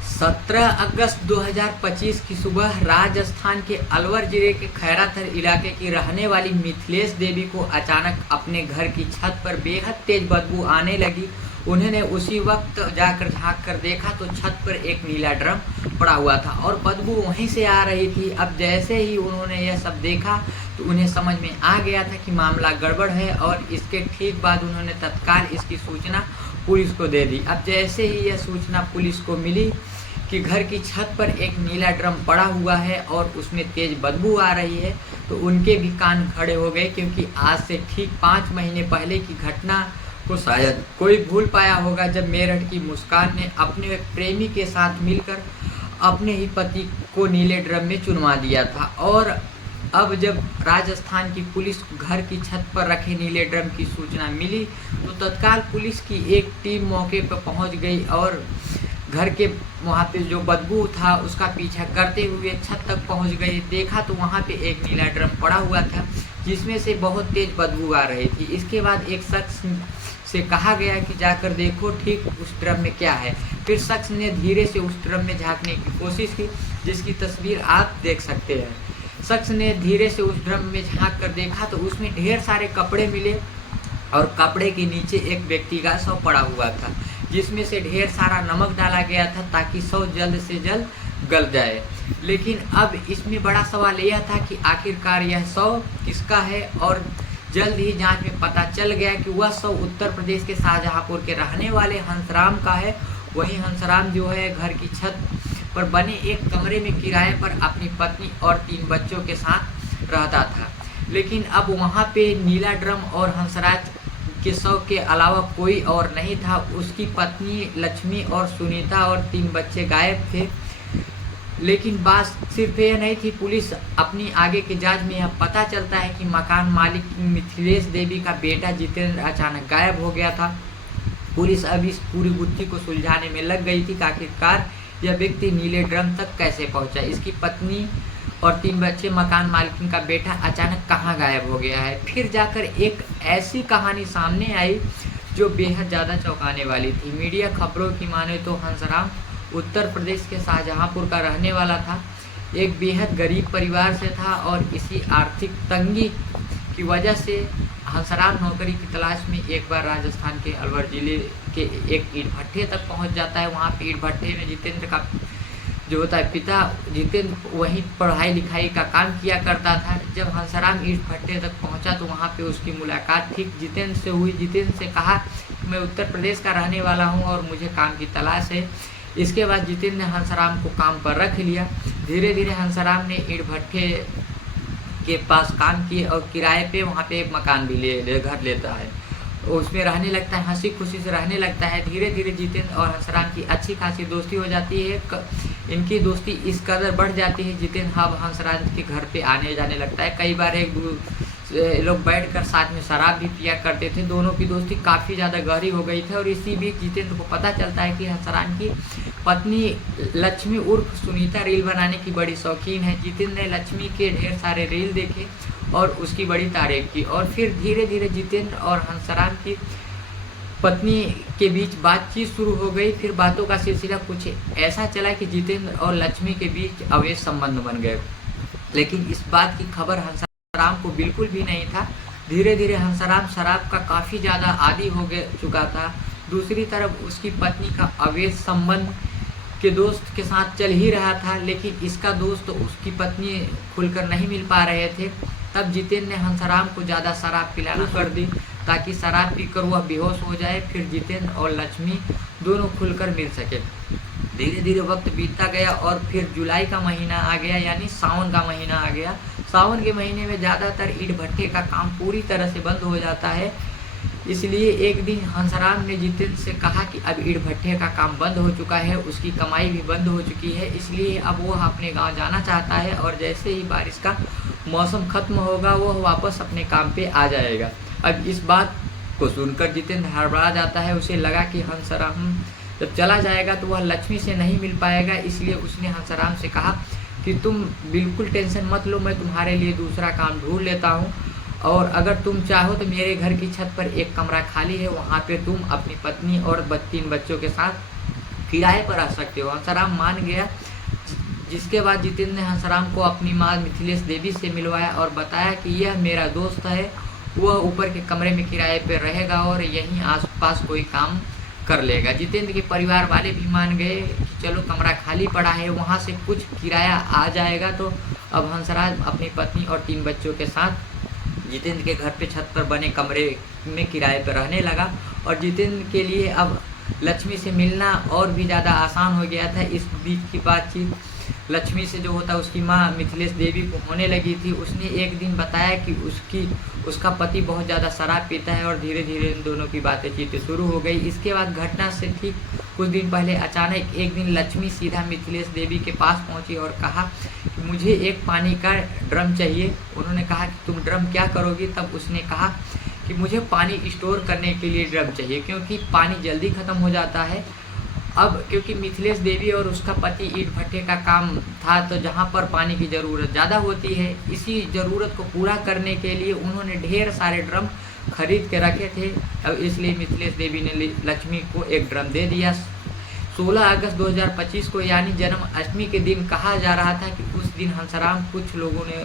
17 अगस्त 2025 की सुबह राजस्थान के अलवर जिले के खैराथर इलाके की रहने वाली मिथिलेश देवी को अचानक अपने घर की छत पर बेहद तेज बदबू आने लगी। उन्होंने उसी वक्त जाकर झांक कर देखा तो छत पर एक नीला ड्रम पड़ा हुआ था और बदबू वहीं से आ रही थी। अब जैसे ही उन्होंने यह सब देखा तो उन्हें समझ में आ गया था कि मामला गड़बड़ है और इसके ठीक बाद उन्होंने तत्काल इसकी सूचना पुलिस को दे दी। अब जैसे ही यह सूचना पुलिस को मिली कि घर की छत पर एक नीला ड्रम पड़ा हुआ है और उसमें तेज बदबू आ रही है, तो उनके भी कान खड़े हो गए, क्योंकि आज से ठीक 5 महीने पहले की घटना को शायद कोई भूल पाया होगा, जब मेरठ की मुस्कान ने अपने प्रेमी के साथ मिलकर अपने ही पति को नीले ड्रम में चुनवा दिया था। और अब जब राजस्थान की पुलिस घर की छत पर रखे नीले ड्रम की सूचना मिली तो तत्काल पुलिस की एक टीम मौके पर पहुंच गई और घर के वहाँ पे जो बदबू था उसका पीछा करते हुए छत तक पहुँच गई। देखा तो वहाँ पे एक नीला ड्रम पड़ा हुआ था जिसमें से बहुत तेज बदबू आ रही थी। इसके बाद एक शख्स से कहा गया कि जाकर देखो ठीक उस ड्रम में क्या है। फिर शख्स ने धीरे से उस ड्रम में झांकने की कोशिश की, जिसकी तस्वीर आप देख सकते हैं। शख्स ने धीरे से उस ड्रम में झांक कर देखा तो उसमें ढेर सारे कपड़े मिले और कपड़े के नीचे एक व्यक्ति का शव पड़ा हुआ था, जिसमें से ढेर सारा नमक डाला गया था ताकि शव जल्द से जल्द गल जाए। लेकिन अब इसमें बड़ा सवाल यह था कि आखिरकार यह शव किसका है, और जल्द ही जांच में पता चल गया कि वह शव उत्तर प्रदेश के शाहजहांपुर के रहने वाले हंसराम का है। वही हंसराम जो है घर की छत पर बने एक कमरे में किराए पर अपनी पत्नी और 3 बच्चों के साथ रहता था। लेकिन अब वहाँ पे नीला ड्रम और हंसराज के शव के अलावा कोई और नहीं था। उसकी पत्नी लक्ष्मी और सुनीता और 3 बच्चे गायब थे। लेकिन बात सिर्फ यह नहीं थी, पुलिस अपनी आगे की जांच में यह पता चलता है कि मकान मालिक मिथिलेश देवी का बेटा जितेंद्र अचानक गायब हो गया था। पुलिस अब इस पूरी गुत्थी को सुलझाने में लग गई थी कि आखिरकार यह व्यक्ति नीले ड्रम तक कैसे पहुंचा, इसकी पत्नी और 3 बच्चे, मकान मालिक का बेटा अचानक कहां गायब हो गया है। फिर जाकर एक ऐसी कहानी सामने आई जो बेहद ज़्यादा चौंकाने वाली थी। मीडिया खबरों की माने तो हंसराम उत्तर प्रदेश के शाहजहांपुर का रहने वाला था। एक बेहद गरीब परिवार से था और इसी आर्थिक तंगी की वजह से हंसराम नौकरी की तलाश में एक बार राजस्थान के अलवर जिले के एक ईंट भट्ठे तक पहुंच जाता है। वहां पे ईंट भट्ठे में जितेंद्र का जो होता है पिता, जितेंद्र वहीं पढ़ाई लिखाई का काम किया करता था। जब हंसराम ईंट भट्ठे तक पहुंचा तो वहां पे उसकी मुलाकात ठीक जितेंद्र से हुई। जितेंद्र से कहा कि मैं उत्तर प्रदेश का रहने वाला हूं और मुझे काम की तलाश है। इसके बाद जितेंद्र ने हंसराम को काम पर रख लिया। धीरे धीरे हंसराम ने ईंट भट्ठे के पास काम किए और किराए पे वहाँ पे एक मकान भी ले घर लेता है, उसमें रहने लगता है, हंसी खुशी से रहने लगता है। धीरे धीरे जितेंद्र और हंसराम की अच्छी खासी दोस्ती हो जाती है। इनकी दोस्ती इस कदर बढ़ जाती है, जितेंद्र अब हंसराज के घर पे आने जाने लगता है। कई बार एक लोग बैठकर साथ में शराब भी पिया करते थे। दोनों की दोस्ती काफ़ी ज़्यादा गहरी हो गई थी। और इसी बीच जितेंद्र को पता चलता है कि हंसराज की पत्नी लक्ष्मी उर्फ सुनीता रील बनाने की बड़ी शौकीन है। जितेंद्र ने लक्ष्मी के ढेर सारे रील देखे और उसकी बड़ी तारीफ की। और फिर धीरे धीरे जितेंद्र और हंसराज की पत्नी के बीच बातचीत शुरू हो गई। फिर बातों का सिलसिला कुछ ऐसा चला कि जितेंद्र और लक्ष्मी के बीच अवैध संबंध बन गए। लेकिन इस बात की खबर हंसराम को बिल्कुल भी नहीं था। धीरे धीरे हंसराम शराब का काफ़ी ज़्यादा आदी हो चुका था। दूसरी तरफ उसकी पत्नी का अवैध संबंध के दोस्त के साथ चल ही रहा था, लेकिन इसका दोस्त उसकी पत्नी खुलकर नहीं मिल पा रहे थे। तब जितेंद्र ने हंसराम को ज़्यादा शराब पिलाना कर दी ताकि शराब पीकर वह बेहोश हो जाए। फिर जितेंद्र और लक्ष्मी दोनों खुलकर मिल सके। धीरे धीरे वक्त बीतता गया और फिर जुलाई का महीना आ गया, यानी सावन का महीना आ गया। सावन के महीने में ज़्यादातर ईंट भट्ठे का काम पूरी तरह से बंद हो जाता है। इसलिए एक दिन हंसराम ने जितेंद्र से कहा कि अब ईंट भट्ठे का काम बंद हो चुका है, उसकी कमाई भी बंद हो चुकी है, इसलिए अब वो अपने गांव जाना चाहता है और जैसे ही बारिश का मौसम खत्म होगा वह वापस अपने काम पे आ जाएगा। अब इस बात को सुनकर जितेंद्र हड़बड़ा जाता है। उसे लगा कि हंसराम जब चला जाएगा तो वह लक्ष्मी से नहीं मिल पाएगा। इसलिए उसने हंसराम से कहा कि तुम बिल्कुल टेंशन मत लो, मैं तुम्हारे लिए दूसरा काम ढूंढ लेता हूँ और अगर तुम चाहो तो मेरे घर की छत पर एक कमरा खाली है, वहाँ पे तुम अपनी पत्नी और 3 बच्चों के साथ किराए पर रह सकते हो। हंसराम मान गया, जिसके बाद जितेंद्र ने हंसराम को अपनी माँ मिथिलेश देवी से मिलवाया और बताया कि यह मेरा दोस्त है, वह ऊपर के कमरे में किराए पर रहेगा और यहीं आसपास कोई काम कर लेगा। जितेंद्र के परिवार वाले भी मान गए कि चलो कमरा खाली पड़ा है, वहाँ से कुछ किराया आ जाएगा। तो अब हंसराज अपनी पत्नी और 3 बच्चों के साथ जितेंद्र के घर पे छत पर बने कमरे में किराए पर रहने लगा। और जितेंद्र के लिए अब लक्ष्मी से मिलना और भी ज़्यादा आसान हो गया था। इस बीच की बातचीत लक्ष्मी से जो होता उसकी माँ मिथिलेश देवी को होने लगी थी। उसने एक दिन बताया कि उसका पति बहुत ज़्यादा शराब पीता है और धीरे धीरे इन दोनों की बातचीत शुरू हो गई। इसके बाद घटना से ठीक कुछ दिन पहले अचानक एक दिन लक्ष्मी सीधा मिथिलेश देवी के पास पहुंची और कहा कि मुझे एक पानी का ड्रम चाहिए। उन्होंने कहा कि तुम ड्रम क्या करोगी? तब उसने कहा कि मुझे पानी स्टोर करने के लिए ड्रम चाहिए, क्योंकि पानी जल्दी ख़त्म हो जाता है। अब क्योंकि मिथिलेश देवी और उसका पति ईंट भट्टे का काम था, तो जहाँ पर पानी की ज़रूरत ज़्यादा होती है, इसी ज़रूरत को पूरा करने के लिए उन्होंने ढेर सारे ड्रम खरीद के रखे थे। अब इसलिए मिथिलेश देवी ने लक्ष्मी को एक ड्रम दे दिया। 16 अगस्त 2025 को यानी जन्माष्टमी के दिन कहा जा रहा था कि उस दिन हंसराम कुछ लोगों ने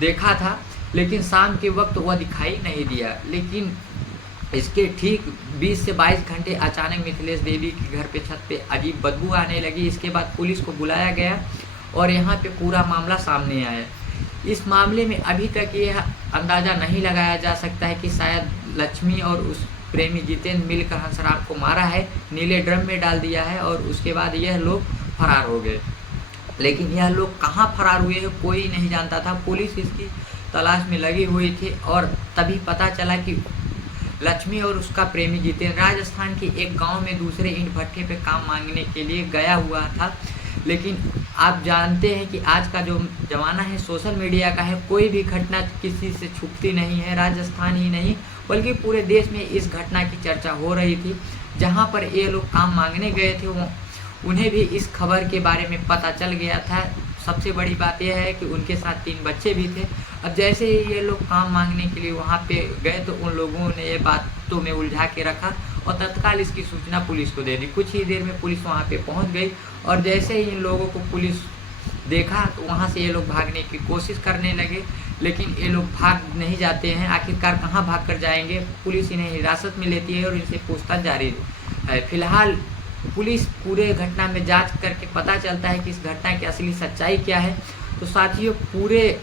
देखा था, लेकिन शाम के वक्त वह दिखाई नहीं दिया। लेकिन इसके ठीक 20 से 22 घंटे अचानक मिथिलेश देवी के घर पे छत पे अजीब बदबू आने लगी। इसके बाद पुलिस को बुलाया गया और यहाँ पे पूरा मामला सामने आया। इस मामले में अभी तक यह अंदाज़ा नहीं लगाया जा सकता है कि शायद लक्ष्मी और उस प्रेमी जितेंद्र मिलकर हंसराम को मारा है, नीले ड्रम में डाल दिया है और उसके बाद यह लोग फरार हो गए। लेकिन यह लोग कहाँ फरार हुए हैं कोई नहीं जानता था। पुलिस इसकी तलाश में लगी हुई थी और तभी पता चला कि लक्ष्मी और उसका प्रेमी जितेंद्र राजस्थान के एक गांव में दूसरे ईंट भट्टे पे काम मांगने के लिए गया हुआ था। लेकिन आप जानते हैं कि आज का जो ज़माना है सोशल मीडिया का है, कोई भी घटना किसी से छुपती नहीं है। राजस्थान ही नहीं बल्कि पूरे देश में इस घटना की चर्चा हो रही थी। जहां पर ये लोग काम मांगने गए थे उन्हें भी इस खबर के बारे में पता चल गया था। सबसे बड़ी बात यह है कि उनके साथ 3 बच्चे भी थे। अब जैसे ही ये लोग काम मांगने के लिए वहाँ पे गए तो उन लोगों ने ये बातों में उलझा के रखा और तत्काल इसकी सूचना पुलिस को दे दी। कुछ ही देर में पुलिस वहाँ पे पहुँच गई और जैसे ही इन लोगों को पुलिस देखा तो वहाँ से ये लोग भागने की कोशिश करने लगे, लेकिन ये लोग भाग नहीं जाते हैं। आखिरकार कहाँ भाग कर जाएंगे? पुलिस इन्हें हिरासत में लेती है और इनसे पूछताछ जारी है। फिलहाल पुलिस पूरे घटना में जांच करके पता चलता है कि इस घटना की असली सच्चाई क्या है। तो साथियों, पूरे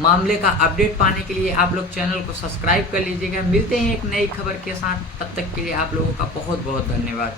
मामले का अपडेट पाने के लिए आप लोग चैनल को सब्सक्राइब कर लीजिएगा। मिलते हैं एक नई खबर के साथ, तब तक के लिए आप लोगों का बहुत बहुत धन्यवाद।